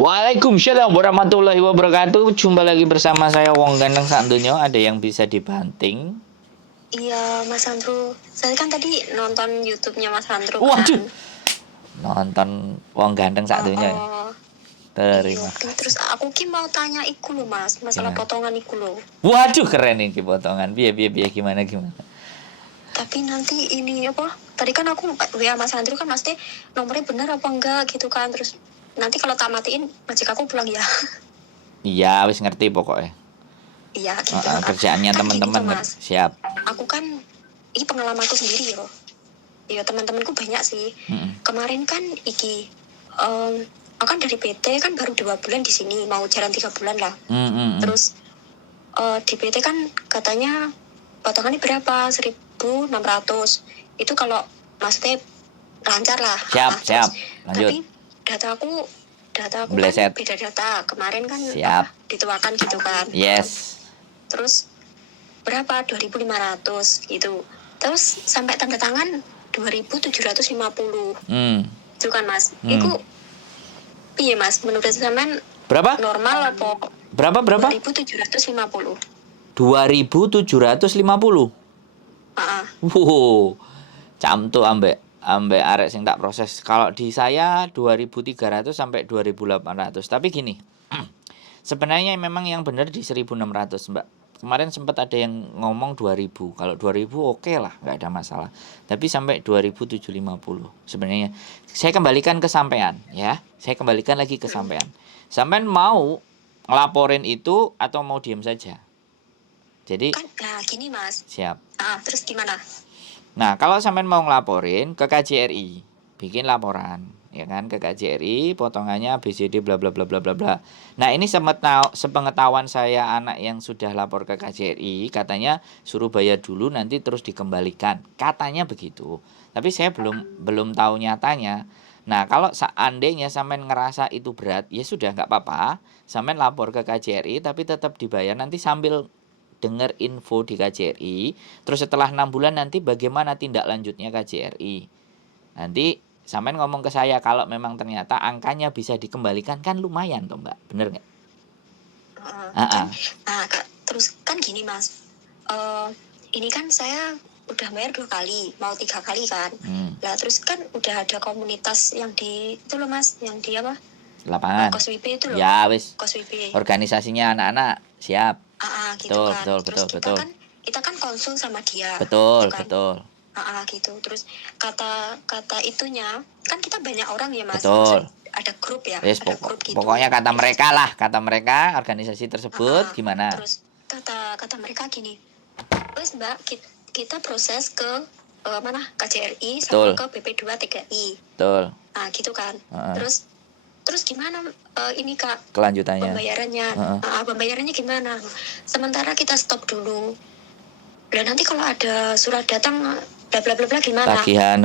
Waalaikumsalam warahmatullahi wabarakatuh. Jumpa lagi bersama saya Wong Ganteng Santunyo. Ada yang bisa dibanting? Iya, Mas Andrew. Saya kan tadi nonton YouTube-nya Mas Andrew kan. Waduh, nonton Wong Ganteng Santunyo ya. Terima Iya, terus kasih. aku ki mau tanya iku lho Mas, masalah Gimana? potongan iku lho. Waduh, keren ini potongan. Biar gimana. Tapi nanti ini apa? Tadi kan aku WA Mas Andrew kan pasti nomornya benar apa enggak gitu kan. Terus nanti kalau tak matiin majik aku pulang ya. Iya, wis ngerti pokoknya. Iya gitu. Kerjaannya Kan gini teman-teman tuh, Mas. siap. Aku kan ini pengalamanku sendiri yo. Iya, teman-temanku banyak sih. Kemarin kan aku kan dari PT kan baru 2 bulan di sini, mau jalan 3 bulan lah. Terus di PT kan katanya potongannya berapa? 1.600. Itu kalau maksudnya lancar lah. Siap. Lanjut. Tapi dataku Bleset. kan beda data. Kemarin kan Siap. dituakan gitu kan. Yes. Terus berapa? 2.500 gitu. Terus sampai tanda tangan 2.750. Itu kan Mas. Itu iya Mas, menurut sampean Berapa? normal apa? Berapa? 2.750. 2.750. Heeh. Wow. Camtu ambek arek sing tak proses. Kalau di saya 2.300 sampai 2.800. Tapi gini. Sebenarnya memang yang benar di 1.600, Mbak. Kemarin sempat ada yang ngomong 2.000. Kalau 2.000 oke lah, nggak ada masalah. Tapi sampai 2.750 sebenarnya. Saya kembalikan ke sampean ya. Saya kembalikan lagi ke sampean. Sampean mau ngelaporin itu atau mau diam saja? Jadi Kan gini Mas. siap. Terus gimana? Nah, kalau sampean mau ngelaporin ke KJRI, bikin laporan, ya kan, ke KJRI, potongannya BCD bla bla bla bla bla bla. Nah, ini sepengetahuan saya anak yang sudah lapor ke KJRI, katanya suruh bayar dulu nanti terus dikembalikan. Katanya begitu. Tapi saya belum tahu nyatanya. Nah, kalau seandainya sampean ngerasa itu berat, ya sudah nggak apa-apa. Sampean lapor ke KJRI tapi tetap dibayar nanti sambil dengar info di KJRI. Terus setelah 6 bulan nanti bagaimana tindak lanjutnya KJRI. Nanti sampean ngomong ke saya kalau memang ternyata angkanya bisa dikembalikan, kan lumayan toh Mbak. Bener nggak? Terus kan gini Mas. Ini kan saya udah bayar 2 kali, mau 3 kali kan. Lah terus kan udah ada komunitas yang di itu loh Mas, yang di apa? Lapangan. KOSWP itu loh. Ya wis. KOSWP. Organisasinya anak-anak siap. Gitu kan. Terus kita kan konsul sama dia. Betul, gitu kan? betul. Gitu. Terus kata itunya kan kita banyak orang ya Mas. Betul. Ada grup ya. Yes, ada grup gitu. Pokoknya kata mereka organisasi tersebut gimana? Terus kata mereka gini. Wes Mbak, kita proses ke mana KJRI sama ke BP2 TKI. Betul. Gitu kan. Terus gimana ini Kak kelanjutannya? Pembayarannya gimana? Sementara kita stop dulu. Dan nanti kalau ada surat datang bla bla bla bla gimana? Tagihan,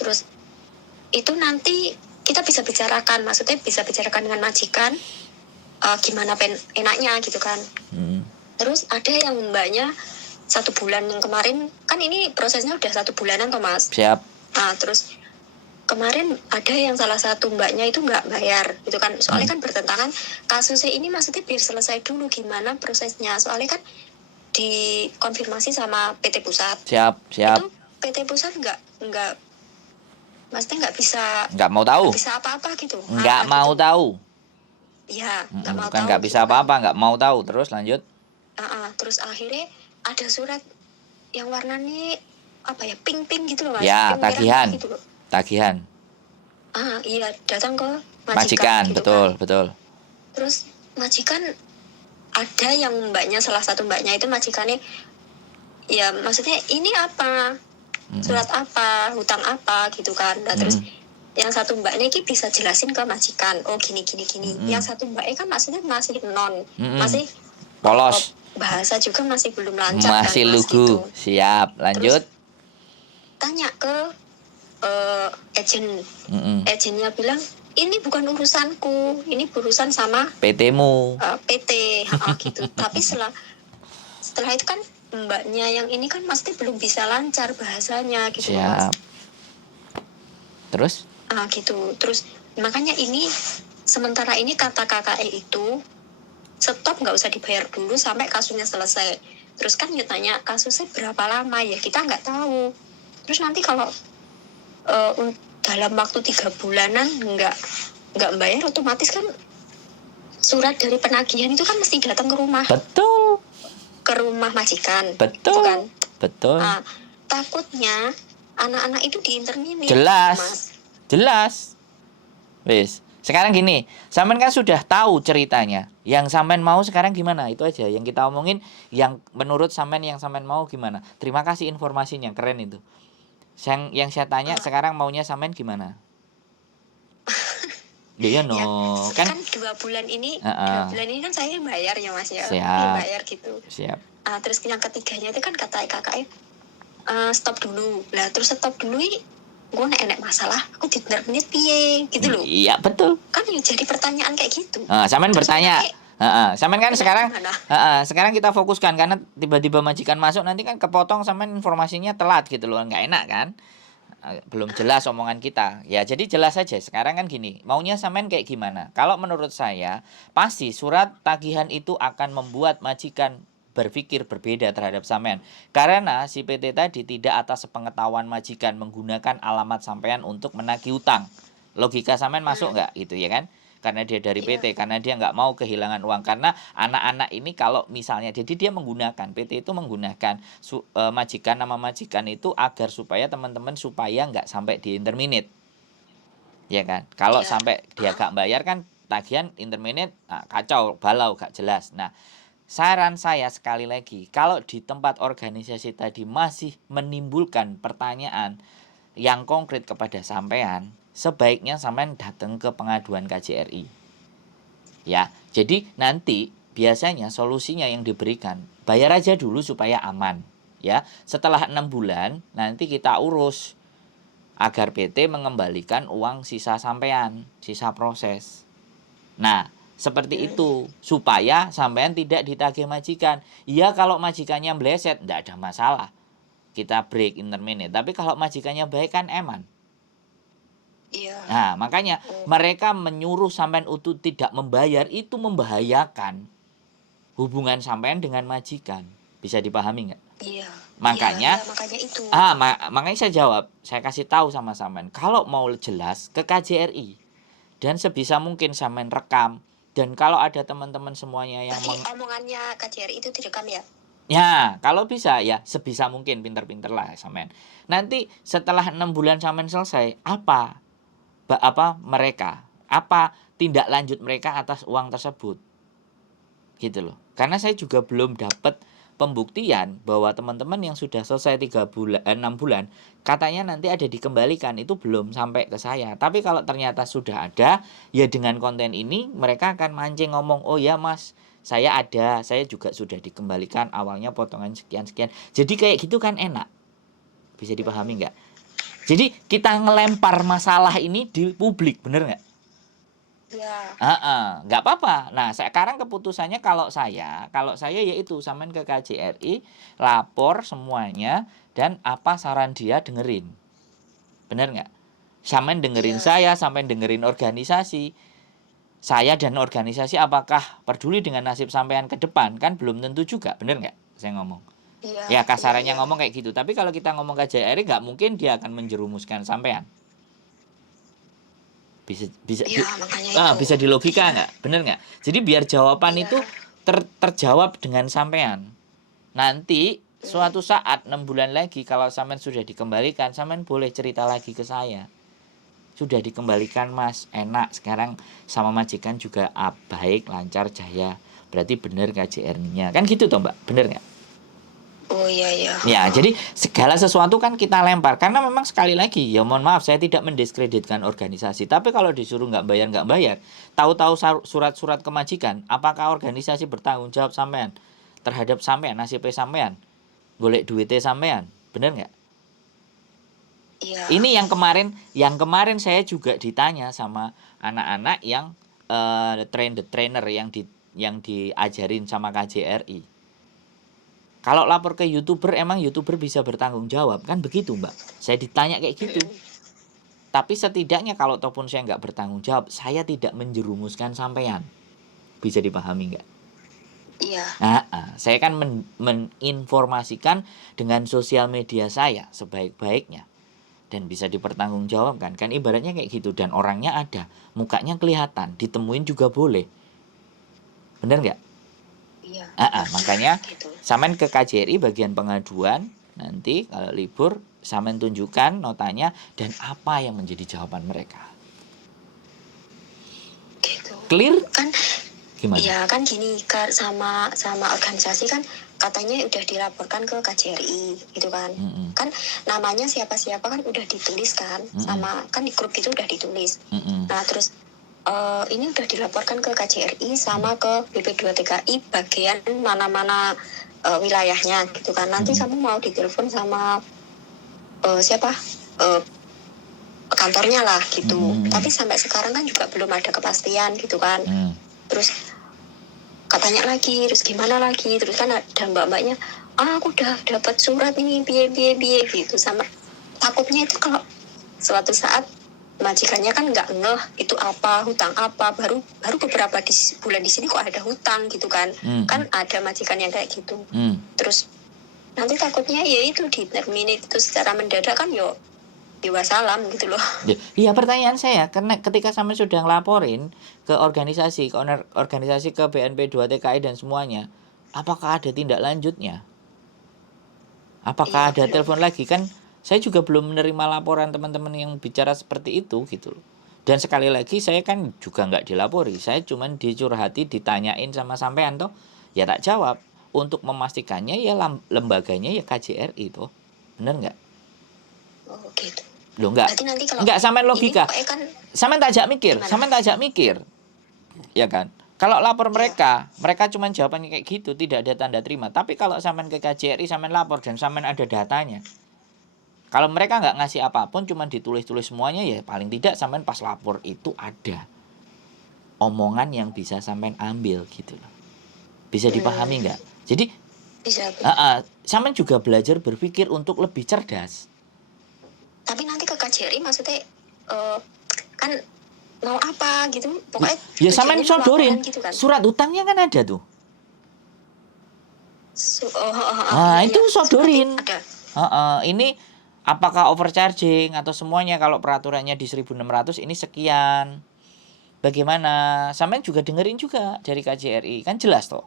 Terus itu nanti kita bisa bicarakan, maksudnya bisa bicarakan dengan majikan gimana enaknya gitu kan. Terus ada yang mbaknya 1 bulan yang kemarin, kan ini prosesnya udah 1 bulanan toh Mas. Siap. Terus kemarin ada yang salah satu mbaknya itu nggak bayar gitu kan, soalnya kan bertentangan kasusnya ini, maksudnya biar selesai dulu gimana prosesnya, soalnya kan dikonfirmasi sama PT Pusat. Siap. Itu PT Pusat nggak maksudnya nggak mau tahu, nggak bisa apa-apa gitu, nggak mau gitu. tahu. Iya, nggak mau bukan tahu. Nggak bisa gitu apa-apa, nggak mau tahu. Terus lanjut. Terus akhirnya ada surat yang warnanya apa ya, pink gitu loh Mas. Ya, pink tagihan gitu loh. Tagihan. Iya, datang ke majikan gitu betul kan. Betul. Terus majikan ada yang mbaknya, salah satu mbaknya itu majikannya ya maksudnya ini apa, surat apa, hutang apa gitu kan. Nah, terus yang satu mbaknya ini bisa jelasin ke majikan, oh gini. Yang satu mbaknya kan maksudnya masih masih polos, bahasa juga masih belum lancar, masih kan, lugu gitu. Siap, lanjut. Terus tanya ke agennya bilang ini bukan urusanku, ini urusan sama PT-mu. PT gitu. Tapi setelah itu kan mbaknya yang ini kan pasti belum bisa lancar bahasanya gitu. Siap. Terus gitu. Terus makanya ini sementara ini kata KKE itu stop, nggak usah dibayar dulu sampai kasusnya selesai. Terus kan dia tanya kasusnya berapa lama, ya kita nggak tahu. Terus nanti kalau dalam waktu 3 bulanan nggak bayar, otomatis kan surat dari penagihan itu kan mesti datang ke rumah. Betul. Ke rumah majikan. Betul. Gitu kan? Betul. Nah, takutnya anak-anak itu diinterminate. Jelas. Mas. Jelas. Wis. Sekarang gini, sampean kan sudah tahu ceritanya. Yang sampean mau sekarang gimana? Itu aja yang kita omongin. Yang menurut sampean, yang sampean mau gimana? Terima kasih informasinya, keren itu. Yang saya tanya sekarang maunya sampean gimana? Iya no, Ya, kan 2 bulan ini, 2 bulan ini kan saya bayar ya Mas ya. Siap. Bayar gitu. Siap. Terus yang ketiganya itu kan kata KKE stop dulu. Lah terus stop dulu ini gue enek masalah, aku menit piye gitu loh. Iya betul. Kan ya jadi pertanyaan kayak gitu. Sampean bertanya. Sampean kan sekarang sekarang kita fokuskan, karena tiba-tiba majikan masuk nanti kan kepotong, sampean informasinya telat gitu loh, nggak enak kan? Belum jelas omongan kita. Ya jadi jelas aja. Sekarang kan gini, maunya sampean kayak gimana? Kalau menurut saya, pasti surat tagihan itu akan membuat majikan berpikir berbeda terhadap sampean. Karena si PT tadi tidak atas sepengetahuan majikan menggunakan alamat sampean untuk menagih utang. Logika sampean masuk nggak gitu ya kan? Karena dia dari PT, karena dia nggak mau kehilangan uang. Karena anak-anak ini kalau misalnya, jadi dia menggunakan, PT itu menggunakan majikan, nama majikan itu agar supaya teman-teman supaya nggak sampai diinterminate. Ya kan? Kalau sampai dia nggak bayar kan tagihan interminate, kacau, balau, gak jelas. Nah, saran saya sekali lagi, kalau di tempat organisasi tadi masih menimbulkan pertanyaan yang konkret kepada sampean, sebaiknya sampean datang ke pengaduan KJRI. Ya, jadi nanti biasanya solusinya yang diberikan, bayar aja dulu supaya aman. Ya, setelah 6 bulan nanti kita urus agar PT mengembalikan uang sisa sampean, sisa proses. Nah, seperti itu supaya sampean tidak ditagih majikan. Ya kalau majikannya meleset enggak ada masalah. Kita break interminate. Tapi kalau majikannya baik kan eman. Iya. Nah, makanya mereka menyuruh sampean untuk tidak membayar, itu membahayakan hubungan sampean dengan majikan. Bisa dipahami nggak? Iya. Makanya, makanya itu. Makanya saya jawab, saya kasih tahu sama sampean, kalau mau jelas ke KJRI dan sebisa mungkin sampean rekam. Dan kalau ada teman-teman semuanya yang omongannya KJRI itu direkam ya? Ya, kalau bisa ya sebisa mungkin, pinter-pinter lah sampean. Nanti setelah 6 bulan sampean selesai, apa tindak lanjut mereka atas uang tersebut? Gitu loh. Karena saya juga belum dapat pembuktian bahwa teman-teman yang sudah selesai 6 bulan katanya nanti ada dikembalikan, itu belum sampai ke saya. Tapi kalau ternyata sudah ada, ya dengan konten ini mereka akan mancing ngomong, "Oh ya Mas, saya juga sudah dikembalikan awalnya potongan sekian-sekian." Jadi kayak gitu kan enak. Bisa dipahami nggak? Jadi kita ngelempar masalah ini di publik, bener nggak? Ya. Nggak apa-apa. Nah, sekarang keputusannya kalau saya yaitu sampean ke KJRI, lapor semuanya, dan apa saran dia dengerin. Bener nggak? Sampean dengerin saya, sampean dengerin organisasi. Saya dan organisasi apakah peduli dengan nasib sampean ke depan? Kan belum tentu juga, bener nggak? Saya ngomong. Ya kasarannya ngomong kayak gitu. Tapi kalau kita ngomong KJRI, nggak mungkin dia akan menjerumuskan sampean. Bisa dilogika nggak? Bener nggak? Jadi biar jawaban itu terjawab dengan sampean. Nanti suatu saat 6 bulan lagi kalau sampean sudah dikembalikan, sampean boleh cerita lagi ke saya. Sudah dikembalikan Mas, enak, sekarang sama majikan juga baik, lancar, jaya. Berarti bener KJRI-nya. Kan gitu toh Mbak, bener nggak? Oh iya. Ya, jadi segala sesuatu kan kita lempar. Karena memang sekali lagi, ya mohon maaf, saya tidak mendiskreditkan organisasi. Tapi kalau disuruh nggak bayar, tahu-tahu surat-surat kemajikan, apakah organisasi bertanggung jawab sampean terhadap sampean, nasibnya sampean, golek duitnya sampean, bener nggak? Iya. Ini yang kemarin saya juga ditanya sama anak-anak yang trainer yang diajarin sama KJRI. Kalau lapor ke YouTuber, emang YouTuber bisa bertanggung jawab? Kan begitu Mbak. Saya ditanya kayak gitu. Tapi setidaknya kalau ataupun saya nggak bertanggung jawab, saya tidak menjerumuskan sampean. Bisa dipahami nggak? Iya. Saya kan meninformasikan dengan sosial media saya sebaik-baiknya. Dan bisa dipertanggungjawabkan. Kan ibaratnya kayak gitu. Dan orangnya ada. Mukanya kelihatan. Ditemuin juga boleh. Bener nggak? Iya. Makanya Gitu. sampean ke KJRI bagian pengaduan. Nanti kalau libur, sampean tunjukkan notanya. Dan apa yang menjadi jawaban mereka. Gitu. Clear? Kan Gimana? ya kan gini, sama organisasi kan katanya udah dilaporkan ke KJRI gitu kan. Kan namanya siapa-siapa kan udah ditulis kan, sama kan di grup itu udah ditulis. Nah terus ini udah dilaporkan ke KJRI sama ke BP2TKI bagian mana-mana wilayahnya gitu kan. Nanti kamu mau ditelepon sama siapa kantornya lah gitu. Tapi sampai sekarang kan juga belum ada kepastian gitu kan. Terus katanya lagi, terus gimana lagi, terus kan ada mbak-mbaknya, aku udah dapat surat ini biye gitu. Sama takutnya itu kalau suatu saat majikannya kan nggak ngeh itu apa, hutang apa, baru beberapa bulan di sini kok ada hutang gitu kan. Kan ada majikan yang kayak gitu. Terus nanti takutnya ya itu di-terminate itu secara mendadak kan yo wassalam gitu loh. Iya, pertanyaan saya, karena ketika sampai sudah ngelaporin ke organisasi, ke BNP2TKI dan semuanya, apakah ada tindak lanjutnya? Apakah ada telepon lagi? Kan saya juga belum menerima laporan teman-teman yang bicara seperti itu gitu loh. Dan sekali lagi saya kan juga nggak dilapori, saya cuma dicurhati, ditanyain sama sampean toh, ya tak jawab. Untuk memastikannya ya lembaganya ya KJRI toh, bener nggak? Oh gitu. Loh enggak. Enggak sampean logika. Kan, sampean tak ajak mikir. Ya kan? Kalau lapor mereka cuma jawabannya kayak gitu, tidak ada tanda terima. Tapi kalau sampean ke KJRI, sampean lapor dan sampean ada datanya. Kalau mereka nggak ngasih apapun, cuma ditulis-tulis semuanya, ya paling tidak sampean pas lapor itu ada omongan yang bisa sampean ambil gitu loh. Bisa dipahami nggak? Jadi bisa. Sampean juga belajar berpikir untuk lebih cerdas. Tapi nanti ke KJRI maksudnya kan mau apa gitu, pokoknya ya sampean sodorin gitu kan. Surat utangnya kan ada tuh. Itu sodorin. Ini apakah overcharging atau semuanya, kalau peraturannya di 1.600 ini sekian. Bagaimana? Sampean juga dengerin juga dari KJRI, kan jelas toh.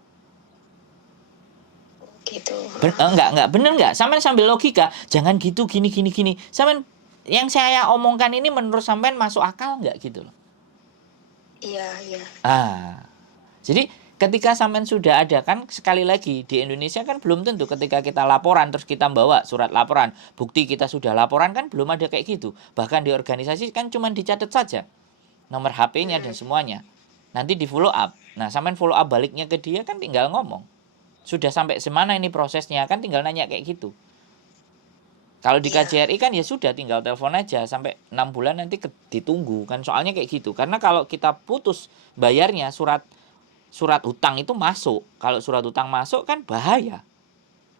Gitu. Enggak, bener enggak? Sampean sambil logika, jangan gitu, gini. Sampean yang saya omongkan ini menurut sampean masuk akal enggak gitu loh? Iya. Jadi ketika sampean sudah ada, kan sekali lagi di Indonesia kan belum tentu ketika kita laporan terus kita bawa surat laporan, bukti kita sudah laporan, kan belum ada kayak gitu. Bahkan di organisasi kan cuma dicatat saja nomor HP-nya dan semuanya. Nanti di follow up. Nah, sampean follow up baliknya ke dia kan tinggal ngomong. Sudah sampai semana ini prosesnya, kan tinggal nanya kayak gitu. Kalau di KJRI kan ya sudah tinggal telepon aja, sampai 6 bulan nanti ditunggu kan, soalnya kayak gitu. Karena kalau kita putus bayarnya, surat hutang itu masuk. Kalau surat hutang masuk kan bahaya.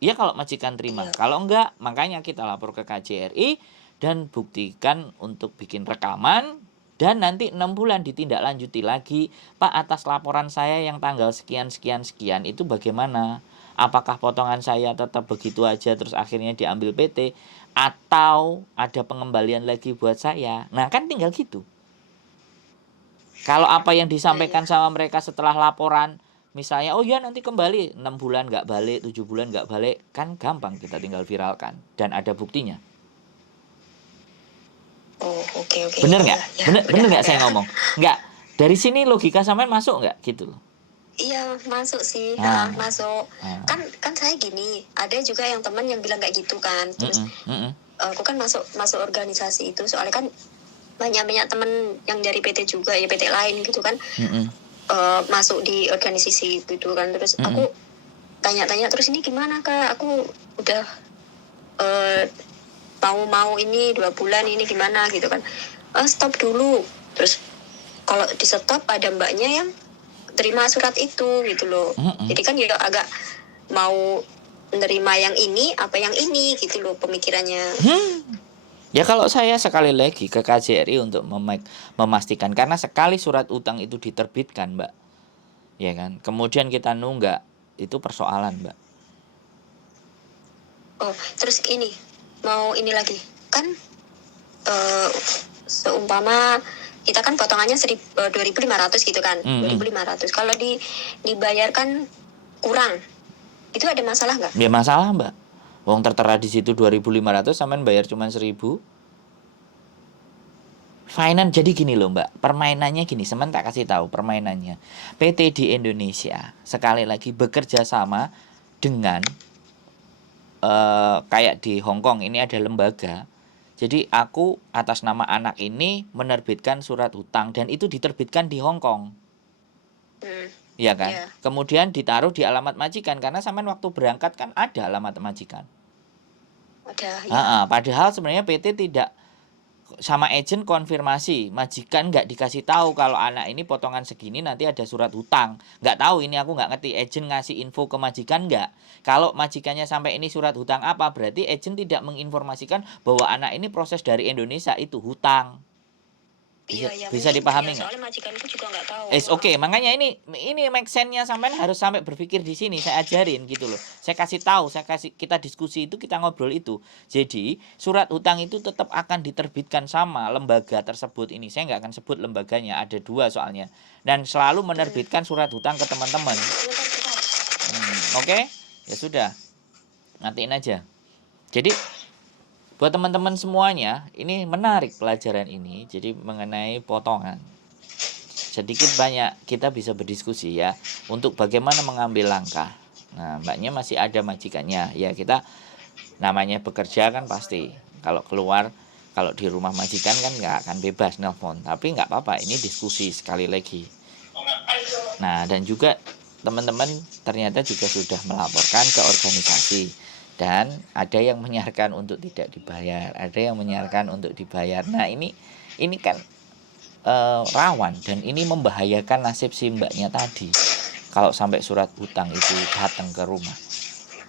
Iya kalau majikan terima. Kalau enggak, makanya kita lapor ke KJRI dan buktikan untuk bikin rekaman. Dan nanti 6 bulan ditindaklanjuti lagi, Pak, atas laporan saya yang tanggal sekian itu bagaimana? Apakah potongan saya tetap begitu aja terus akhirnya diambil PT, atau ada pengembalian lagi buat saya? Nah kan tinggal gitu. Kalau apa yang disampaikan sama mereka setelah laporan, misalnya, oh ya nanti kembali 6 bulan nggak balik, 7 bulan nggak balik, kan gampang, kita tinggal viralkan dan ada buktinya. Oh, oke. Bener nggak? Bener nggak saya ngomong? Nggak. Dari sini logika sampean masuk nggak gitu loh? Iya, masuk sih. Masuk. Kan saya gini, ada juga yang teman yang bilang kayak gitu kan. Terus aku kan masuk organisasi itu, soalnya kan banyak teman yang dari PT juga, ya PT lain gitu kan. Masuk di organisasi gitu kan. Terus aku tanya-tanya, terus ini gimana Kak? Aku udah mau ini 2 bulan ini gimana gitu kan. Stop dulu. Terus kalau di stop ada mbaknya yang terima surat itu gitu loh. Jadi kan ya agak mau menerima yang ini apa yang ini gitu loh pemikirannya. Ya kalau saya sekali lagi ke KJRI untuk memastikan, karena sekali surat utang itu diterbitkan, Mbak, ya kan, kemudian kita nunggak, itu persoalan, Mbak. Oh, terus ini mau ini lagi kan, eh, seumpama kita kan potongannya 2.500 gitu kan, 2.500 kalau dibayarkan kurang, itu ada masalah nggak? Ya masalah, Mbak. Wong tertera di situ 2.500, sampean bayar cuma 1.000. Finance jadi gini loh, Mbak. Permainannya gini, semen tak kasih tahu permainannya. PT di Indonesia sekali lagi bekerja sama dengan kayak di Hong Kong ini ada lembaga. Jadi aku atas nama anak ini menerbitkan surat hutang dan itu diterbitkan di Hong Kong. Ya kan? Yeah. Kemudian ditaruh di alamat majikan karena sampean waktu berangkat kan ada alamat majikan. Ada. Ya. Padahal sebenarnya PT tidak sama agent konfirmasi, majikan nggak dikasih tahu kalau anak ini potongan segini nanti ada surat hutang. Nggak tahu, ini aku nggak ngerti, agent ngasih info ke majikan nggak. Kalau majikannya sampai ini surat hutang apa, berarti agent tidak menginformasikan bahwa anak ini proses dari Indonesia itu hutang. Bisa dipahami nggak? Soalnya majikanku juga nggak tahu. Oke, makanya ini make sense-nya sampean harus sampai berpikir di sini, saya ajarin gitu loh. Saya kasih tahu, kita diskusi itu, kita ngobrol itu. Jadi, surat hutang itu tetap akan diterbitkan sama lembaga tersebut ini. Saya nggak akan sebut lembaganya, ada 2 soalnya. Dan selalu menerbitkan surat hutang ke teman-teman. Oke? Ya sudah. Nantiin aja. Jadi, buat teman-teman semuanya, ini menarik pelajaran ini. Jadi mengenai potongan. Sedikit banyak kita bisa berdiskusi ya untuk bagaimana mengambil langkah. Nah, mbaknya masih ada majikannya. Ya kita namanya bekerja kan pasti. Kalau keluar, kalau di rumah majikan kan nggak akan bebas nelpon. Tapi nggak apa-apa, ini diskusi sekali lagi. Nah, dan juga teman-teman ternyata juga sudah melaporkan ke organisasi. Dan ada yang menyarankan untuk tidak dibayar, ada yang menyarankan untuk dibayar. Nah ini kan rawan dan ini membahayakan nasib si mbaknya tadi. Kalau sampai surat hutang itu datang ke rumah.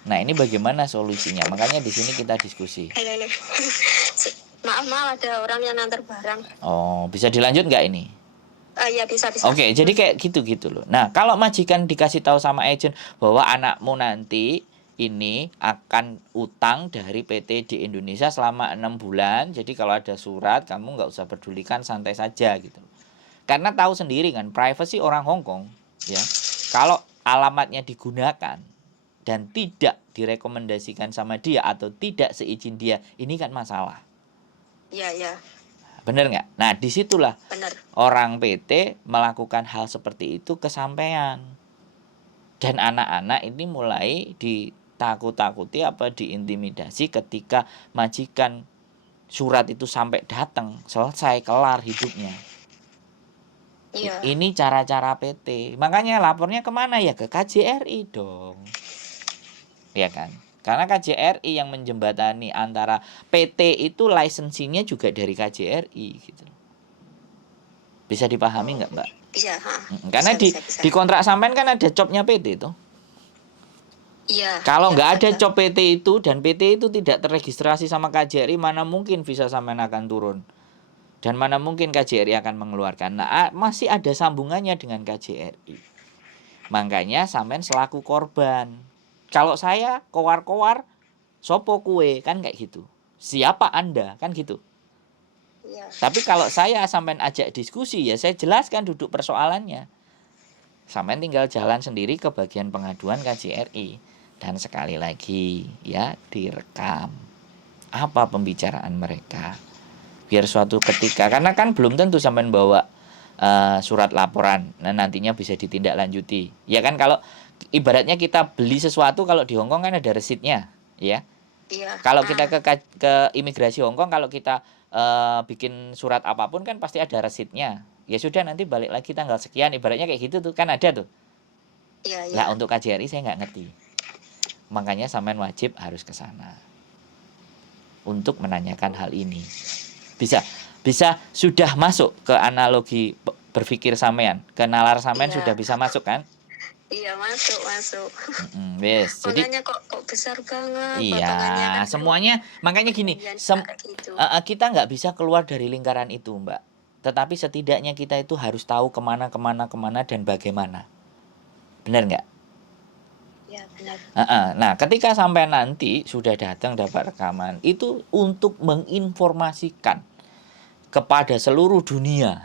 Nah ini bagaimana solusinya? Makanya di sini kita diskusi. Halo. Maaf ada orang yang nganter barang. Oh bisa dilanjut nggak ini? Ya bisa. Oke, jadi kayak gitu loh. Nah kalau majikan dikasih tahu sama agent bahwa anakmu nanti ini akan utang dari PT di Indonesia selama 6 bulan. Jadi kalau ada surat kamu nggak usah pedulikan, santai saja gitu. Karena tahu sendiri kan, privacy orang Hong Kong ya. Kalau alamatnya digunakan dan tidak direkomendasikan sama dia atau tidak seizin dia, ini kan masalah. Iya. Bener nggak? Nah disitulah bener. Orang PT melakukan hal seperti itu kesampaian. Dan anak-anak ini mulai ditakut-takuti apa diintimidasi ketika majikan surat itu sampai datang, selesai, kelar hidupnya. Iya. Ini cara-cara PT. Makanya lapornya kemana ya? Ke KJRI dong. Ya kan? Karena KJRI yang menjembatani antara PT itu lisensinya juga dari KJRI gitu. Bisa dipahami nggak, Mbak? Bisa. Karena bisa. Di kontrak sampean kan ada jobnya PT itu. Iya. Kalau nggak ada job PT itu dan PT itu tidak terregistrasi sama KJRI, mana mungkin visa sampean akan turun. Dan mana mungkin KJRI akan mengeluarkan. Nah, masih ada sambungannya dengan KJRI. Makanya sampean selaku korban. Kalau saya kowar-kowar, sopo kue, kan kayak gitu. Siapa Anda? Kan gitu. Ya. Tapi kalau saya sampean ajak diskusi, ya saya jelaskan duduk persoalannya. Sampean tinggal jalan sendiri ke bagian pengaduan KJRI. Dan sekali lagi ya direkam apa pembicaraan mereka. Biar suatu ketika, karena kan belum tentu sampean bawa surat laporan, nah nantinya bisa ditindaklanjuti. Ya kan kalau ibaratnya kita beli sesuatu, kalau di Hong Kong kan ada resitnya, ya. Iya. Kalau kita ke imigrasi Hong Kong, kalau kita bikin surat apapun kan pasti ada resitnya. Ya sudah nanti balik lagi tanggal sekian, ibaratnya kayak gitu tuh kan ada tuh. Iya. Nah untuk KJRI saya nggak ngerti. Makanya sampean wajib harus ke sana untuk menanyakan hal ini. Bisa sudah masuk ke analogi berpikir sampean, ke nalar sampean sudah bisa masuk kan? Iya, masuk. Wes, jadi Makanya kok besar banget iya, potongannya kan dulu semuanya makanya gini, janjian juga kayak gitu. kita nggak bisa keluar dari lingkaran itu, Mbak. Tetapi setidaknya kita itu harus tahu kemana dan bagaimana. Benar nggak? Ya, benar. Nah, ketika sampai nanti sudah datang dapat rekaman, itu untuk menginformasikan kepada seluruh dunia.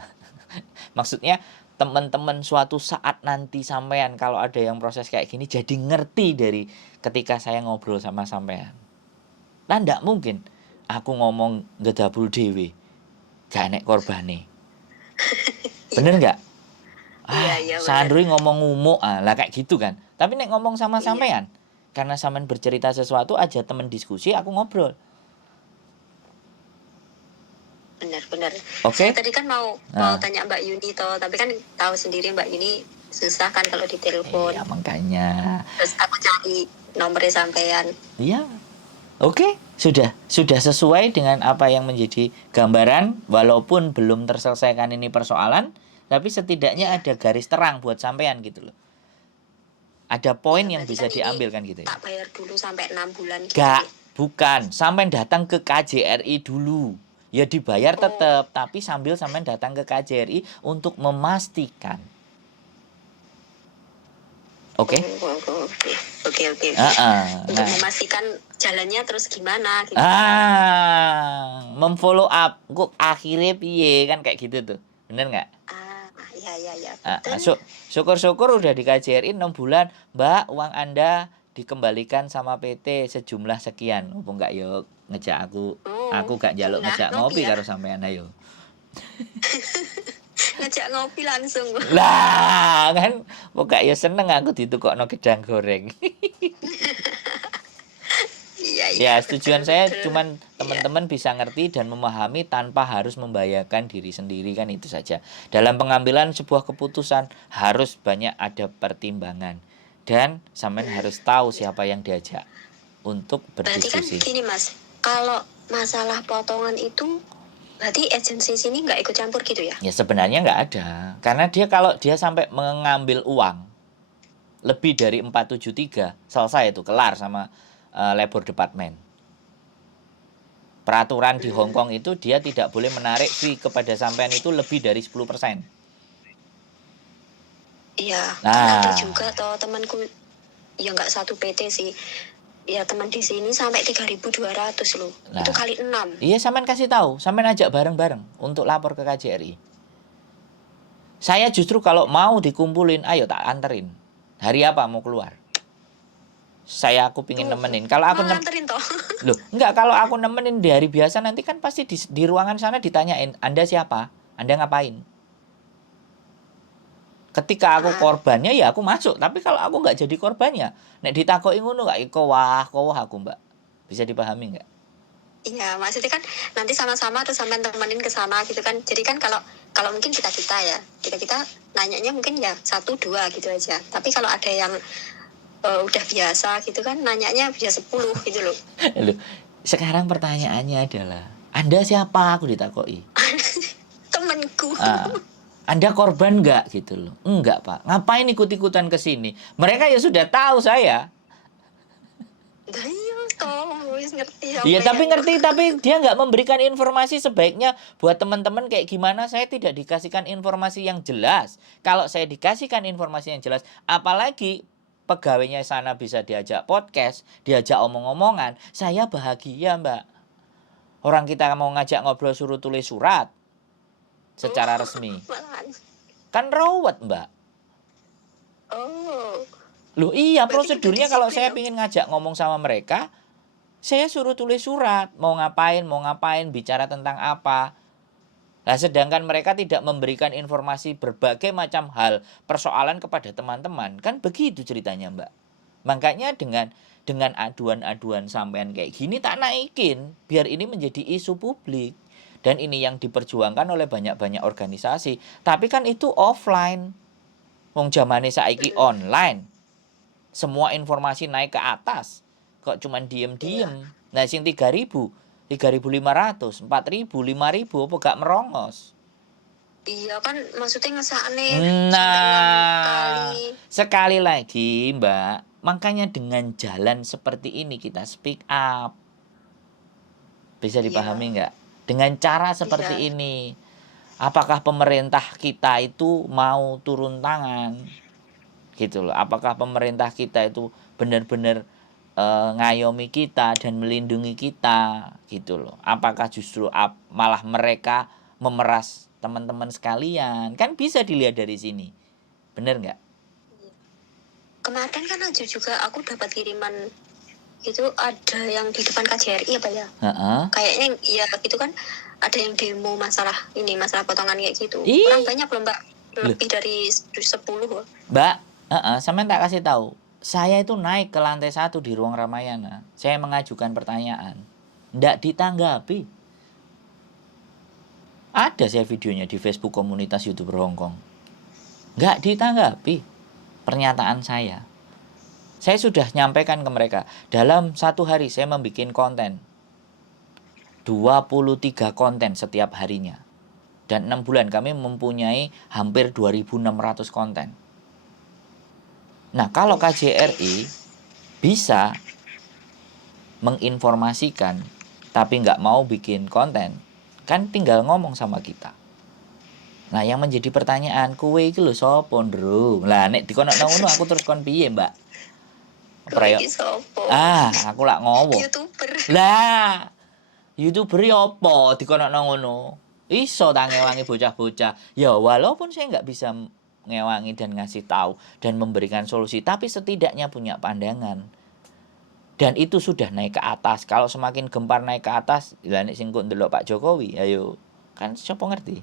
Maksudnya teman-teman suatu saat nanti sampean kalau ada yang proses kayak gini jadi ngerti dari ketika saya ngobrol sama sampean. Nah, ndak mungkin aku ngomong gedabul dewe, gak nek korbane. Bener nggak? Iya, benar. Sandri ngomong ngumuk, lah kayak gitu kan. Tapi nek ngomong sama Iya, sampean, karena sampean bercerita sesuatu aja temen diskusi, aku ngobrol. benar. Oke? Saya tadi kan mau Nah, tanya Mbak Yuni toh, tapi kan tahu sendiri Mbak Yuni susah kan kalau ditelepon. iya makanya. Terus aku cari nomornya sampean. Iya. Oke, sudah sesuai dengan apa yang menjadi gambaran walaupun belum terselesaikan ini persoalan, tapi setidaknya Iya. ada garis terang buat sampean gitu loh. Ada poin Ya, yang berarti bisa kan ini diambil kan gitu ya. tak bayar dulu sampai 6 bulan gitu. Gak, bukan. Sampean datang ke KJRI dulu. Ya dibayar Oh, tetap, tapi sambil sampean datang ke KJRI untuk memastikan. Oke? Oke. Untuk Nah, memastikan jalannya terus gimana gitu. memfollow up. Kok akhirnya piye kan kayak gitu tuh. Bener nggak? Ya, betul. Syukur-syukur udah di KJRI 6 bulan. Mbak, uang Anda dikembalikan sama PT sejumlah sekian. Apa enggak yuk ngejak aku. Oh, Aku gak jaluk nah, ngejak ngopi ngopi ya. karo sampean ayo. Ngajak ngopi langsung. Lah, kan kok ya seneng aku ditukokno gedang goreng. Iya, Ya, tujuan saya betul. cuman Iya. teman-teman bisa ngerti dan memahami tanpa harus membahayakan diri sendiri kan itu saja. Dalam pengambilan sebuah keputusan harus banyak ada pertimbangan dan sampean harus tahu siapa yang diajak untuk Berarti kan berdiskusi. gini Mas, kalau masalah potongan itu berarti agensi sini nggak ikut campur gitu ya? Ya sebenarnya nggak ada, karena dia kalau dia sampai mengambil uang lebih dari 473 selesai itu kelar sama labor department. Peraturan di Hong Kong itu dia tidak boleh menarik fee kepada sampean itu lebih dari 10%. Iya, Nah. kan ada juga toh temanku ya nggak satu PT sih. Ya teman di sini sampai 3.200 loh. Nah. Itu kali 6. Iya, sampean kasih tahu, sampean ajak bareng-bareng untuk lapor ke KJRI. Saya justru kalau mau dikumpulin, ayo tak anterin. Hari apa mau keluar? Aku pingin nemenin. Kalau aku nganterin toh. Loh, enggak, kalau aku nemenin di hari biasa nanti kan pasti di ruangan sana ditanyain, Anda siapa? Anda ngapain? Ketika aku korbannya ya aku masuk, tapi kalau aku nggak jadi korbannya, nek ditakoki ngono gak kowah aku, Mbak. Bisa dipahami nggak? Iya, maksudnya kan nanti sama-sama terus sampai temenin ke sana gitu kan. Jadi kan kalau mungkin kita ya, kita nanyanya mungkin ya 1, 2 gitu aja. Tapi kalau ada yang udah biasa gitu kan nanyanya bisa 10 gitu loh. Loh, sekarang pertanyaannya adalah, Anda siapa? Aku ditakoki. Temenku. Anda korban nggak gitu loh? Enggak, Pak. Ngapain ikut-ikutan ke sini? Mereka ya sudah tahu saya. Iya toh, ngerti. Iya, tapi dia nggak memberikan informasi sebaiknya buat teman-teman kayak gimana. Saya tidak dikasihkan informasi yang jelas. Kalau saya dikasihkan informasi yang jelas, apalagi pegawainya sana bisa diajak podcast, diajak omong-omongan, saya bahagia, Mbak. Orang kita mau ngajak ngobrol suruh tulis surat secara resmi. Kan rawat, Mbak. Oh. Loh iya, prosedurnya kalau saya ingin ngajak ngomong sama mereka, saya suruh tulis surat, mau ngapain, bicara tentang apa. Nah, sedangkan mereka tidak memberikan informasi berbagai macam hal persoalan kepada teman-teman. Kan begitu ceritanya, Mbak. Makanya dengan aduan-aduan sampean kayak gini tak naikin, biar ini menjadi isu publik. Dan ini yang diperjuangkan oleh banyak-banyak organisasi. Tapi kan itu offline. Wong zamane saiki online. Semua informasi naik ke atas. Kok cuman diem-diem. Nah, sing 3.000, 3.500, 4.000, 5.000 apa gak merongos? Iya kan maksudnya ngesakne sampai 6 Nah, kali. sekali lagi Mbak, makanya dengan jalan seperti ini kita speak up. Bisa Iya, dipahami nggak? Dengan cara iya. seperti ini, apakah pemerintah kita itu mau turun tangan? Gitu loh. Apakah pemerintah kita itu benar-benar ngayomi kita dan melindungi kita gitu loh. Apakah justru malah mereka memeras teman-teman sekalian? Kan bisa dilihat dari sini. Bener nggak? Kemarin kan aja juga aku dapat kiriman itu ada yang di depan KJRI apa ya? Heeh. Kayaknya ya gitu kan ada yang demo masalah ini masalah potongan kayak gitu. Orang Ih, banyak loh Mbak, loh, lebih dari 10 loh. Mbak, sampean tak kasih tahu. Saya itu naik ke lantai 1 di ruang Ramayana. Saya mengajukan pertanyaan. Nggak ditanggapi. Ada saya videonya di Facebook komunitas YouTuber Hongkong. Nggak ditanggapi pernyataan saya. Saya sudah nyampaikan ke mereka. Dalam satu hari saya membuat konten. 23 konten setiap harinya. Dan 6 bulan kami mempunyai hampir 2.600 konten. Nah, kalau KJRI bisa menginformasikan tapi nggak mau bikin konten, kan tinggal ngomong sama kita. Nah, yang menjadi pertanyaan, kowe iki lho sapa, Ndro? Lah nek dikono ngono aku terus kon piye, Mbak? Kowe Prayo. iki sopo? Aku lak ngowo. YouTuber. Lah, YouTuber ya apa dikono ngono? Iso ta ngewangi bocah-bocah. Ya walaupun saya nggak bisa ngewangi dan ngasih tahu dan memberikan solusi, tapi setidaknya punya pandangan. Dan itu sudah naik ke atas. Kalau semakin gempar naik ke atas, lah nek sing kok ndelok Pak Jokowi, ayo. Kan siapa ngerti?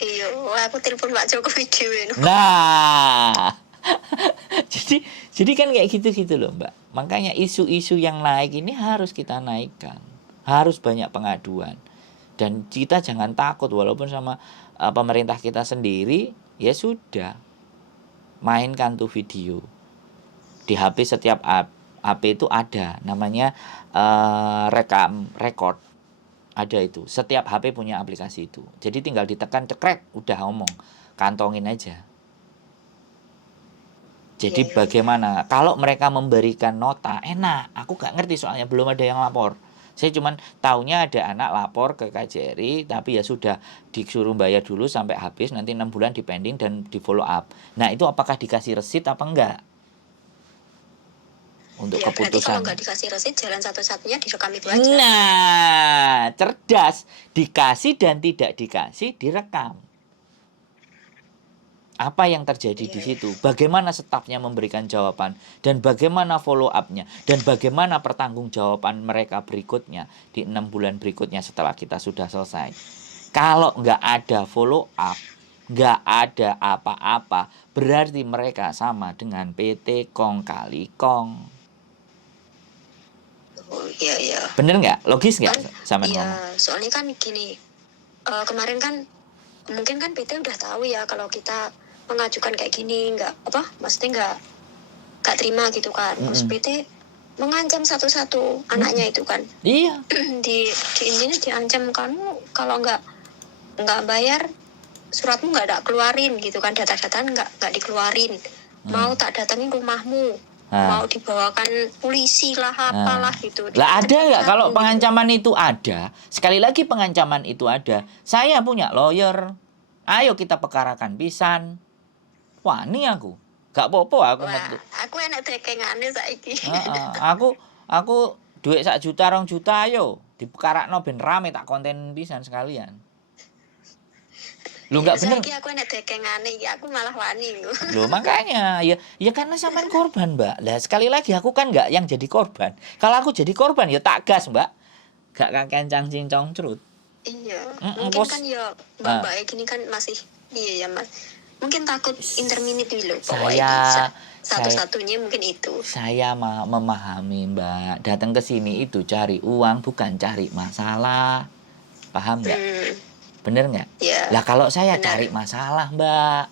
Iya, aku telepon Pak Jokowi dhewe no. Nah, jadi jadi kan kayak gitu-gitu loh, Mbak. Makanya isu-isu yang naik ini harus kita naikkan. Harus banyak pengaduan. Dan kita jangan takut walaupun sama pemerintah kita sendiri, ya sudah. Mainkan tuh video. Di HP setiap HP itu ada namanya record. Ada itu. Setiap HP punya aplikasi itu. Jadi tinggal ditekan cekrek, udah ngomong. Kantongin aja. Jadi Iya, iya, iya. bagaimana? Kalau mereka memberikan nota, enak. Aku gak ngerti soalnya belum ada yang lapor. Saya cuman taunya ada anak lapor ke KJRI, tapi ya sudah disuruh bayar dulu sampai habis, nanti 6 bulan dipending dan di follow up. Nah itu apakah dikasih resit apa enggak? Untuk Ya berarti kalau keputusan. nggak dikasih resit jalan satu-satunya direkam itu aja. Nah, cerdas. Dikasih dan tidak dikasih direkam. Apa yang terjadi di Iya, iya. situ? Bagaimana stafnya memberikan jawaban dan bagaimana follow up-nya dan bagaimana pertanggungjawaban mereka berikutnya di 6 bulan berikutnya setelah kita sudah selesai. Kalau nggak ada follow up, nggak ada apa-apa, berarti mereka sama dengan PT Kong kali Kong. Oh iya iya. Bener nggak? Logis nggak Kan sama iya, ngomong? soalnya kan gini. Kemarin kan mungkin kan PT udah tahu ya kalau kita mengajukan kayak gini nggak apa maksudnya nggak terima gitu kan. Terus PT mengancam satu-satu anaknya itu kan. Iya. di intinya diancam kamu kalau nggak bayar suratmu nggak ada keluarin gitu kan, data-data nggak dikeluarin, mau tak datengin rumahmu, mau dibawakan polisi lah apalah gitu. Lah ada nggak kalau Satu-satu pengancaman itu ada? Sekali lagi pengancaman itu ada. Saya punya lawyer. Ayo kita perkarakan pisan. Wani aku. Gak apa-apa aku Wah, metu. aku enak dekengane saiki. Aku duit 1 juta 2 juta ayo diperkarakno ben rame tak konten pisan sekalian. Lu Iya, nggak bener. saiki aku enak dekengane iki aku malah wani lho. Loh makanya ya karena sampean korban, Mbak. Lah sekali lagi aku kan nggak yang jadi korban. Kalau aku jadi korban ya tak gas, Mbak. Gak kakean cangcing congcrut. Iya, Mm-mm, mungkin pos. kan ya Ah, mbak-mbak gini kan masih iya ya Mas. Mungkin takut interminate dulu pokoknya saya bisa. saya Satu-satunya mungkin itu. saya memahami, Mbak. Datang ke sini itu cari uang bukan cari masalah. Paham nggak? Hmm, Bener nggak? ya Lah kalau saya benar. cari masalah, Mbak.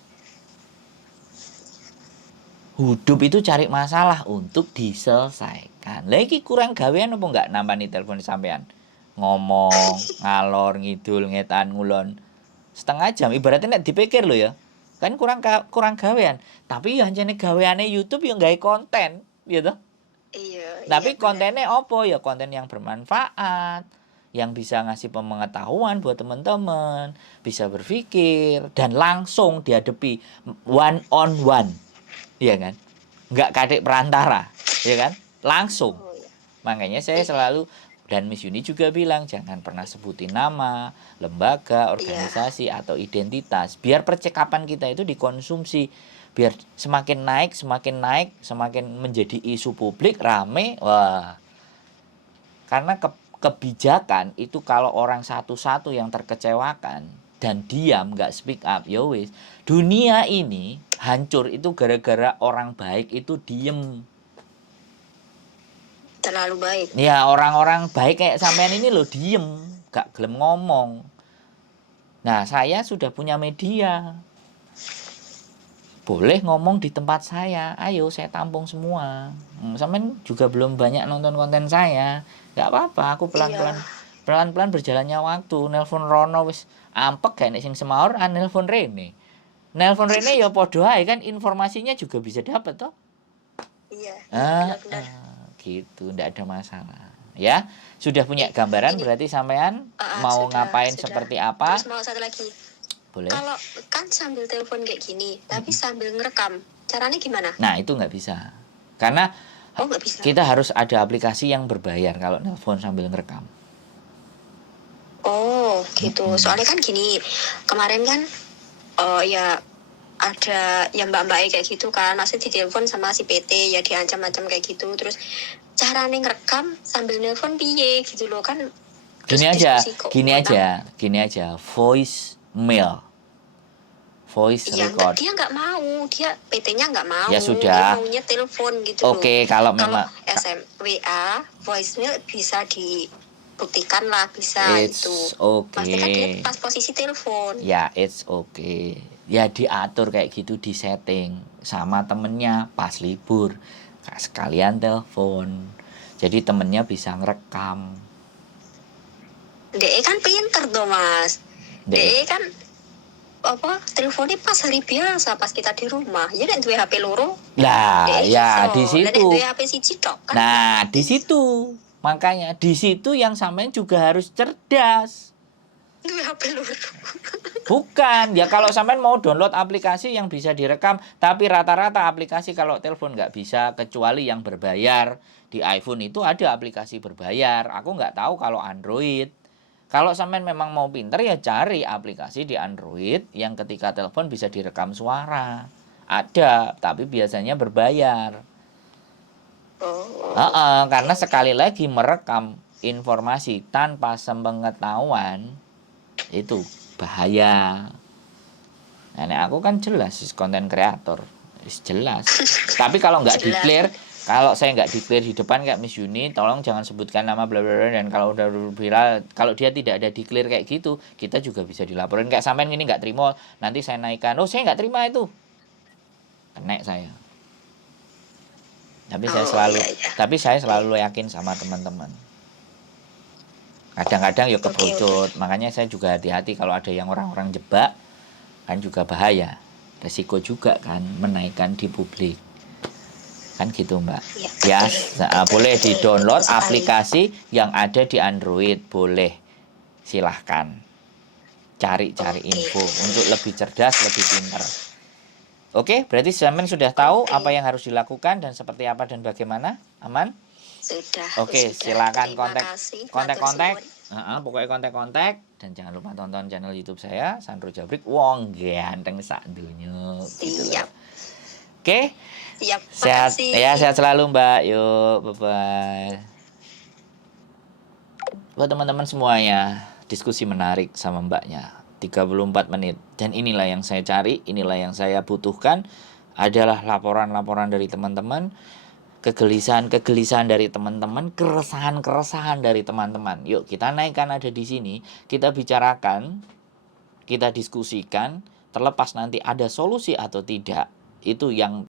Hidup itu cari masalah untuk diselesaikan. Lagi kurang gawean apa nggak nambani telepon sampean? Ngomong, ngalor, ngidul, ngetan, ngulon. setengah jam ibaratnya nek dipikir lo ya. Kan kurang gawean, tapi ya jane gaweane YouTube yang gawe konten, gitu. Iya, Tapi benar. kontennya opo ya konten yang bermanfaat, yang bisa ngasih pengetahuan buat teman-teman, bisa berpikir dan langsung dihadapi one on one, ya kan? Nggak kadek perantara, ya kan? Langsung. Oh ya. Makanya saya selalu dan Miss Yuni juga bilang jangan pernah sebutin nama, lembaga, Iya. organisasi atau identitas. Biar percakapan kita itu dikonsumsi. Biar semakin naik, semakin menjadi isu publik rame. Wah. Karena kebijakan itu kalau orang satu-satu yang terkecewakan dan diam nggak speak up, ya wis. Dunia ini hancur itu gara-gara orang baik itu diem. Terlalu baik. Ya orang-orang baik kayak sampean ini loh diem, gak gelem ngomong. Nah saya sudah punya media, boleh ngomong di tempat saya, ayo saya tampung semua. Sampean juga belum banyak nonton konten saya, gak apa-apa, aku pelan-pelan berjalannya waktu. Nelpon Rono wis ampek gak nek sing semaur, nelpon Rene. Nelpon Rene ya podo ae kan informasinya juga bisa dapat toh. Iya, benar-benar. Gitu, ndak ada masalah. Ya, sudah punya gambaran ini, berarti sampean mau ngapain sudah. seperti apa? Terus mau satu lagi. Boleh. Kalau kan sambil telepon kayak gini, tapi sambil ngerekam, caranya gimana? Nah, itu nggak bisa. Karena nggak bisa. kita harus ada aplikasi yang berbayar kalau nelpon sambil ngerekam. Oh, gitu. Soalnya kan gini, kemarin kan ya ada yang mbak-mbak kayak gitu kan, masih ditelepon sama si PT ya diancam-ancam kayak gitu. Terus caranya ngerekam sambil nelpon piye gitu loh kan. Gini aja, voice mail. Voice record. Dia nggak mau, dia PT-nya nggak mau. Ya sudah. Dia maunya telepon gitu loh. Oke, kalau memang WA, voicemail bisa dibuktikan lah, bisa it's itu. Okay. Pasti kan dia pas posisi telepon. Ya, it's okay. Ya diatur kayak gitu, di setting sama temennya pas libur sekalian telepon, jadi temennya bisa ngerekam. DE kan pinter tuh mas. DE kan apa teleponnya pas hari biasa pas kita di rumah ya nek duwe HP loro lah ya di situ. Duwe HP siji tok kan. Nah di situ makanya di situ yang sampean juga harus cerdas. Duwe HP loro. Bukan, ya kalau sampean mau download aplikasi yang bisa direkam, tapi rata-rata aplikasi kalau telepon nggak bisa, kecuali yang berbayar. Di iPhone itu ada aplikasi berbayar, aku nggak tahu kalau Android. Kalau sampean memang mau pinter ya cari aplikasi di Android yang ketika telepon bisa direkam suara. Ada, tapi biasanya berbayar. Karena sekali lagi merekam informasi tanpa sepengetahuan itu bahaya. Nah, aku kan jelas konten kreator, jelas. Tapi kalau nggak declare, kalau saya nggak declare di depan kayak Miss Yuni, tolong jangan sebutkan nama bla bla bla, dan kalau udah viral, kalau dia tidak ada declare kayak gitu, kita juga bisa dilaporin. Kayak sampean gini nggak terima, nanti saya naikkan. Oh, saya nggak terima itu. Kena saya. Tapi saya selalu yakin sama teman-teman. Kadang-kadang ya kebrojot. Makanya saya juga hati-hati kalau ada yang orang-orang jebak, kan juga bahaya. Resiko juga kan menaikkan di publik. Kan gitu Mbak. Ya, boleh di-download aplikasi yang ada di Android, boleh. Silahkan. Cari-cari info untuk lebih cerdas, lebih pintar. Oke, berarti sampean sudah tahu apa yang harus dilakukan dan seperti apa dan bagaimana? Aman? Sudah. Oke, silakan kontak. Pokoknya kontak dan jangan lupa tonton channel YouTube saya Sandro Jabrik. Wong ganteng sak donya. Siap. Oke. Siap. Sehat ya, sehat selalu Mbak. Yuk, bye-bye. Buat teman-teman semuanya, diskusi menarik sama Mbaknya. 34 menit. Dan inilah yang saya cari, inilah yang saya butuhkan adalah laporan-laporan dari teman-teman, kegelisahan dari teman-teman, keresahan dari teman-teman. Yuk kita naikkan ada di sini, kita bicarakan, kita diskusikan, terlepas nanti ada solusi atau tidak, itu yang